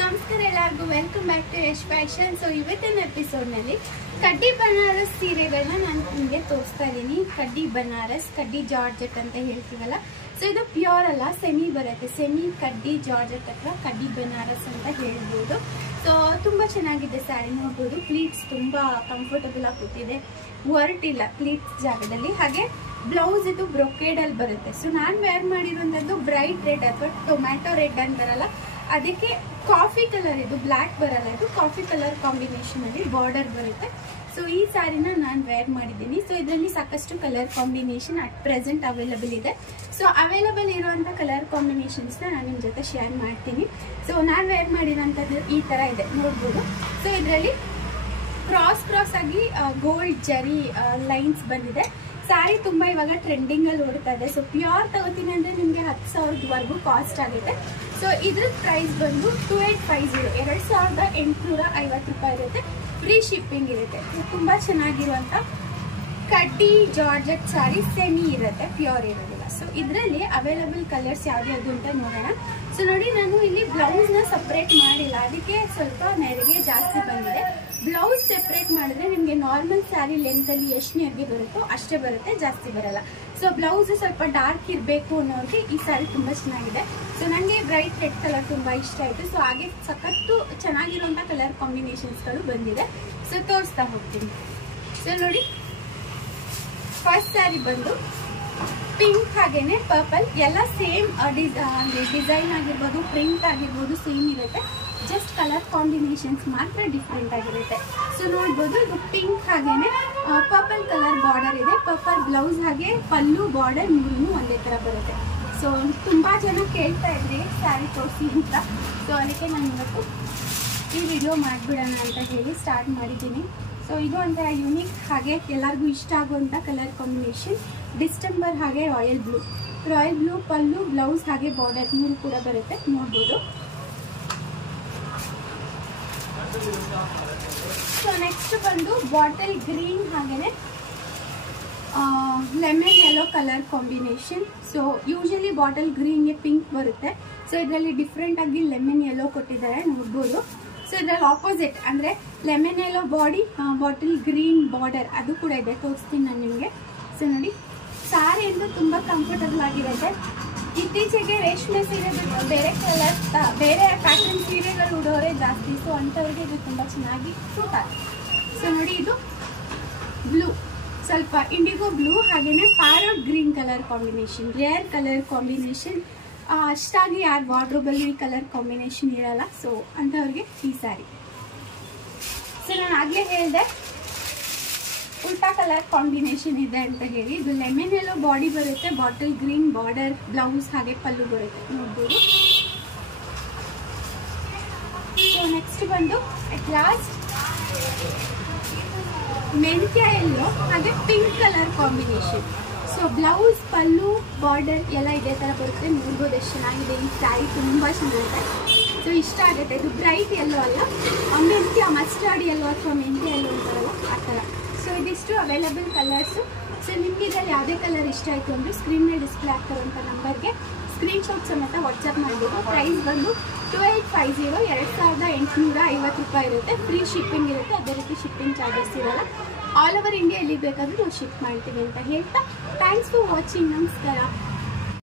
ನಮಸ್ಕಾರ ಎಲ್ಲರಿಗೂ welcome back to Yash fashion. So ಇವತ್ತಿನ ಎಪಿಸೋಡ್ನಲ್ಲಿ ಕಡ್ಡಿ ಬನಾರಸ್ ಸೀರೆಗಳನ್ನ ನಾನು ನಿಮಗೆ ತೋರಿಸ್ತಾ ಇದ್ದೀನಿ. ಕಡ್ಡಿ ಬನಾರಸ್, ಕಡ್ಡಿ ಜಾರ್ಜೆಟ್ ಅಂತ ಹೇಳ್ತೀವಲ್ಲ. ಸೊ ಇದು ಪ್ಯೂರ್ ಅಲ್ಲ, ಸೆಮಿ ಬರುತ್ತೆ. ಸೆಮಿ ಕಡ್ಡಿ ಜಾರ್ಜೆಟ್ ಅಥವಾ ಕಡ್ಡಿ ಬನಾರಸ್ ಅಂತ ಹೇಳ್ಬೋದು. ಸೊ ತುಂಬ ಚೆನ್ನಾಗಿದೆ ಸ್ಯಾರಿ, ನೋಡ್ಬೋದು. ಪ್ಲೀಟ್ಸ್ ತುಂಬ ಕಂಫರ್ಟಬಲ್ ಆಗಿ ಕೂತಿದೆ, ಹೊರಟಿಲ್ಲ ಪ್ಲೀಟ್ಸ್ ಜಾಗದಲ್ಲಿ. ಹಾಗೆ ಬ್ಲೌಸ್ ಇದು ಬ್ರೊಕೇಡಲ್ಲಿ ಬರುತ್ತೆ. ಸೊ ನಾನು ವೇರ್ ಮಾಡಿರುವಂಥದ್ದು ಬ್ರೈಟ್ ರೆಡ್ ಅಥವಾ ಟೊಮ್ಯಾಟೊ ರೆಡ್ ಅಂತಾರಲ್ಲ, ಅದಕ್ಕೆ ಕಾಫಿ ಕಲರ್, ಇದು ಬ್ಲ್ಯಾಕ್ ಬರಲ್ಲ, ಇದು ಕಾಫಿ ಕಲರ್ ಕಾಂಬಿನೇಷನ್ ಅಲ್ಲಿ ಬಾರ್ಡರ್ ಬರುತ್ತೆ. ಸೊ ಈ ಸ್ಯಾರಿನ ನಾನು ವೇರ್ ಮಾಡಿದ್ದೀನಿ. ಸೊ ಇದರಲ್ಲಿ ಸಾಕಷ್ಟು colour combination at present available ಇದೆ. ಸೊ ಅವೈಲಬಲ್ ಇರುವಂಥ ಕಲರ್ ಕಾಂಬಿನೇಷನ್ಸ್ನ ನಾನು ನಿಮ್ಮ ಜೊತೆ ಶೇರ್ ಮಾಡ್ತೀನಿ. ಸೊ ನಾನು ವೇರ್ ಮಾಡಿರೋಂಥದ್ದು ಈ ಥರ ಇದೆ, ನೋಡ್ಬೋದು. ಸೊ ಇದರಲ್ಲಿ ಕ್ರಾಸ್ ಆಗಿ ಗೋಲ್ಡ್ ಜರಿ ಲೈನ್ಸ್ ಬಂದಿದೆ. ಸ್ಯಾರಿ ತುಂಬ ಇವಾಗ ಟ್ರೆಂಡಿಂಗಲ್ಲಿ ಓಡ್ತಾ ಇದೆ. ಸೊ ಪ್ಯೂರ್ ತಗೋತೀನಿ ಅಂದರೆ ನಿಮಗೆ 10,000ವರೆಗೂ ಕಾಸ್ಟ್ ಆಗುತ್ತೆ. ಸೊ ಇದ್ರ ಪ್ರೈಸ್ ಬಂದು 2850, 2850 ರೂಪಾಯಿ ಇರುತ್ತೆ. ಫ್ರೀ ಶಿಪ್ಪಿಂಗ್ ಇರುತ್ತೆ. ತುಂಬ ಚೆನ್ನಾಗಿರುವಂಥ ಕಡ್ಡಿ ಜಾರ್ಜೆಟ್ ಸ್ಯಾರಿ, ಸೆಮಿ ಇರುತ್ತೆ, ಪ್ಯೂರ್ ಇರೋದಿಲ್ಲ. ಸೊ ಇದರಲ್ಲಿ ಅವೈಲಬಲ್ ಕಲರ್ಸ್ ಯಾವ್ದು ಅಂತ ನೋಡೋಣ. ಸೊ ನೋಡಿ, ನಾನು ಇಲ್ಲಿ ಬ್ಲೌಸ್ನ ಸಪ್ರೇಟ್ ಮಾಡಿಲ್ಲ, ಅದಕ್ಕೆ ಸ್ವಲ್ಪ ನೆರಿಗೆ ಜಾಸ್ತಿ ಬಂದಿದೆ. ಬ್ಲೌಸ್ ಸೆಪ್ರೇಟ್ ಮಾಡಿದ್ರೆ ನಿಮಗೆ ನಾರ್ಮಲ್ ಸ್ಯಾರಿ ಲೆಂತಲ್ಲಿ ಎಷ್ಟು ನೆರಿಗೆ ಬರುತ್ತೋ ಅಷ್ಟೇ ಬರುತ್ತೆ, ಜಾಸ್ತಿ ಬರಲ್ಲ. ಸೊ ಬ್ಲೌಸ್ ಸ್ವಲ್ಪ ಡಾರ್ಕ್ ಇರಬೇಕು ಅನ್ನೋರಿಗೆ ಈ ಸ್ಯಾರಿ ತುಂಬ ಚೆನ್ನಾಗಿದೆ. ಸೊ ನನಗೆ ಬ್ರೈಟ್ ರೆಡ್ ಕಲರ್ ತುಂಬ ಇಷ್ಟ ಆಯಿತು. ಸೊ ಹಾಗೆ ಸಖತ್ತು ಚೆನ್ನಾಗಿರುವಂಥ ಕಲರ್ ಕಾಂಬಿನೇಷನ್ಸ್ಗಳು ಬಂದಿದೆ. ಸೊ ತೋರಿಸ್ತಾ ಹೋಗ್ತೀನಿ. ಸೊ ನೋಡಿ, ಫಸ್ಟ್ ಸ್ಯಾರಿ ಬಂದು ಪಿಂಕ್ ಹಾಗೇನೆ ಪರ್ಪಲ್, ಎಲ್ಲ ಸೇಮ್ ಡಿಸೈನ್ ಆಗಿರ್ಬೋದು, ಪ್ರಿಂಟ್ ಆಗಿರ್ಬೋದು ಸೇಮ್ ಇರುತ್ತೆ. ಜಸ್ಟ್ ಕಲರ್ ಕಾಂಬಿನೇಷನ್ಸ್ ಮಾತ್ರ ಡಿಫ್ರೆಂಟ್ ಆಗಿರುತ್ತೆ. ಸೊ ನೋಡ್ಬೋದು, ಇದು ಪಿಂಕ್ ಹಾಗೇನೆ ಪರ್ಪಲ್ ಕಲರ್ ಬಾರ್ಡರ್ ಇದೆ. ಪರ್ಪಲ್ ಬ್ಲೌಸ್ ಹಾಗೆ ಪಲ್ಲು ಬಾರ್ಡರ್ ಮೂರೂ ಒಂದೇ ಥರ ಬರುತ್ತೆ. ಸೊ ತುಂಬ ಜನ ಕೇಳ್ತಾ ಇದ್ರಿ ಸ್ಯಾರಿ ತೋರಿಸಿ ಅಂತ. ಸೊ ಅದಕ್ಕೆ ನಾನು ಇವತ್ತು ಈ ವಿಡಿಯೋ ಮಾಡಿಬಿಡೋಣ ಅಂತ ಹೇಳಿ ಸ್ಟಾರ್ಟ್ ಮಾಡಿದ್ದೀನಿ. ಸೊ ಇದು ಒಂಥರ ಯೂನಿಕ್, ಹಾಗೆ ಎಲ್ಲರಿಗೂ ಇಷ್ಟ ಆಗುವಂಥ ಕಲರ್ ಕಾಂಬಿನೇಷನ್. ಡಿಸ್ಟೆಂಬರ್ ಹಾಗೆ ರಾಯಲ್ ಬ್ಲೂ ಪಲ್ಲು, ಬ್ಲೌಸ್ ಹಾಗೆ ಬಾರ್ಡರ್ ಮೂರು ಕೂಡ ಬರುತ್ತೆ, ನೋಡ್ಬೋದು. ಸೊ ನೆಕ್ಸ್ಟ್ ಬಂದು ಬಾಟಲ್ ಗ್ರೀನ್ ಹಾಗೆಯೇ lemon yellow colour combination. So usually bottle ಗ್ರೀನ್ಗೆ ಪಿಂಕ್ ಬರುತ್ತೆ. ಸೊ ಇದರಲ್ಲಿ ಡಿಫ್ರೆಂಟ್ ಆಗಿ ಲೆಮನ್ ಯೆಲ್ಲೋ ಕೊಟ್ಟಿದ್ದಾರೆ, ನೋಡ್ಬೋದು. ಸೊ ಇದರಲ್ಲಿ ಆಪೋಸಿಟ್ ಅಂದರೆ lemon yellow body, bottle green border ಅದು ಕೂಡ ಇದೆ, ತೋರಿಸ್ತೀನಿ ನಾನು ನಿಮಗೆ. ಸೊ ನೋಡಿ, ಸ್ಯಾರಿ ಅಂತೂ ತುಂಬ ಕಂಫರ್ಟಬಲ್ ಆಗಿರುತ್ತೆ. ಇತ್ತೀಚೆಗೆ ರೇಷ್ಮೆ ಸೀರೆ ಬಿಟ್ಟು ಬೇರೆ ಕಲರ್ ಬೇರೆ ಪ್ಯಾಟರ್ನ್ ಸೀರೆಗಳು ಉಡೋರೆ ಜಾಸ್ತಿ. ಸೊ ಅಂಥವ್ರಿಗೆ ಇದು ತುಂಬ ಚೆನ್ನಾಗಿ ಸೂಟ್ ಆಗುತ್ತೆ. ಸೊ ನೋಡಿ, ಇದು ಬ್ಲೂ, ಸ್ವಲ್ಪ ಇಂಡಿಗೋ ಬ್ಲೂ ಹಾಗೆಯೇ parrot green colour combination, rare colour combination. ಅಷ್ಟಾಗಿ ಯಾರು ವಾರ್ಡ್ರೋಬಲ್ಲಿ ಈ ಕಲರ್ ಕಾಂಬಿನೇಷನ್ ಇರಲ್ಲ. ಸೊ ಅಂಥವ್ರಿಗೆ ಈ ಸ್ಯಾರಿ. ಸೊ ನಾನು ಆಗಲೇ ಹೇಳಿದೆ ಉಲ್ಟಾ ಕಲರ್ ಕಾಂಬಿನೇಷನ್ ಇದೆ ಅಂತ ಹೇಳಿ. ಇದು ಲೆಮನ್ ಯೆಲ್ಲೋ ಬಾಡಿ ಬರುತ್ತೆ, ಬಾಟಲ್ ಗ್ರೀನ್ ಬಾರ್ಡರ್, ಬ್ಲೌಸ್ ಹಾಗೆ ಪಲ್ಲು ಬರುತ್ತೆ, ನೋಡ್ಬೋದು. ಸೊ ನೆಕ್ಸ್ಟ್ ಬಂದು ಅಟ್ ಲಾಸ್ಟ್ ಮೆಂತ್ಯ ಯೆಲ್ಲೋ ಹಾಗೆ pink colour combination. So blouse ಪಲ್ಲು ಬಾರ್ಡರ್ ಎಲ್ಲ ಇದೇ ಥರ ಬರುತ್ತೆ, ನೋಡ್ಬೋದು. ಎಷ್ಟು ಚೆನ್ನಾಗಿದೆ ಈ ಸ್ಯಾರಿ, ತುಂಬ ಚೆನ್ನಾಗಿದೆ. ಸೊ ಇಷ್ಟ ಆಗುತ್ತೆ. ಇದು ಬ್ರೈಟ್ ಯೆಲ್ಲೋ ಅಲ್ಲ, ಮೆಂತ್ಯ ಮಸ್ಟರ್ಡ್ ಯೆಲ್ಲೋ ಅಥವಾ ಮೆಂತ್ಯ ಯೆಲ್ಲೋ ಅಂತಾರಲ್ಲ ಆ ಥರ. ಸೊ ಇದಿಷ್ಟು ಅವೈಲಬಲ್ ಕಲರ್ಸು. ಸೊ ನಿಮಗೆ ಇದರಲ್ಲಿ ಯಾವುದೇ ಕಲರ್ ಇಷ್ಟ ಆಯಿತು ಅಂದರೆ ಸ್ಕ್ರೀನ್ ಮೇಲೆ ಡಿಸ್ಪ್ಲೇ ಆಗ್ತಾರಂಥ ನಂಬರ್ಗೆ ಸ್ಕ್ರೀನ್ಶಾಟ್ ಸಮೇತ ವಾಟ್ಸಪ್ ಮಾಡಬೇಕು. ಪ್ರೈಸ್ ಬಂದು 2850, 2850 ರೂಪಾಯಿ ಇರುತ್ತೆ. ಫ್ರೀ ಶಿಪ್ಪಿಂಗ್ ಇರುತ್ತೆ, ಅದೇ ರೀತಿ ಶಿಪ್ಪಿಂಗ್ ಚಾರ್ಜಸ್ ಇರೋಲ್ಲ. ಆಲ್ ಓವರ್ ಇಂಡಿಯಾ ಎಲ್ಲಿ ಬೇಕಾದರೂ ನಾವು ಶಿಪ್ ಮಾಡ್ತೀವಿ ಅಂತ ಹೇಳ್ತಾ ಥ್ಯಾಂಕ್ಸ್ ಫಾರ್ ವಾಚಿಂಗ್. ನಮಸ್ಕಾರ.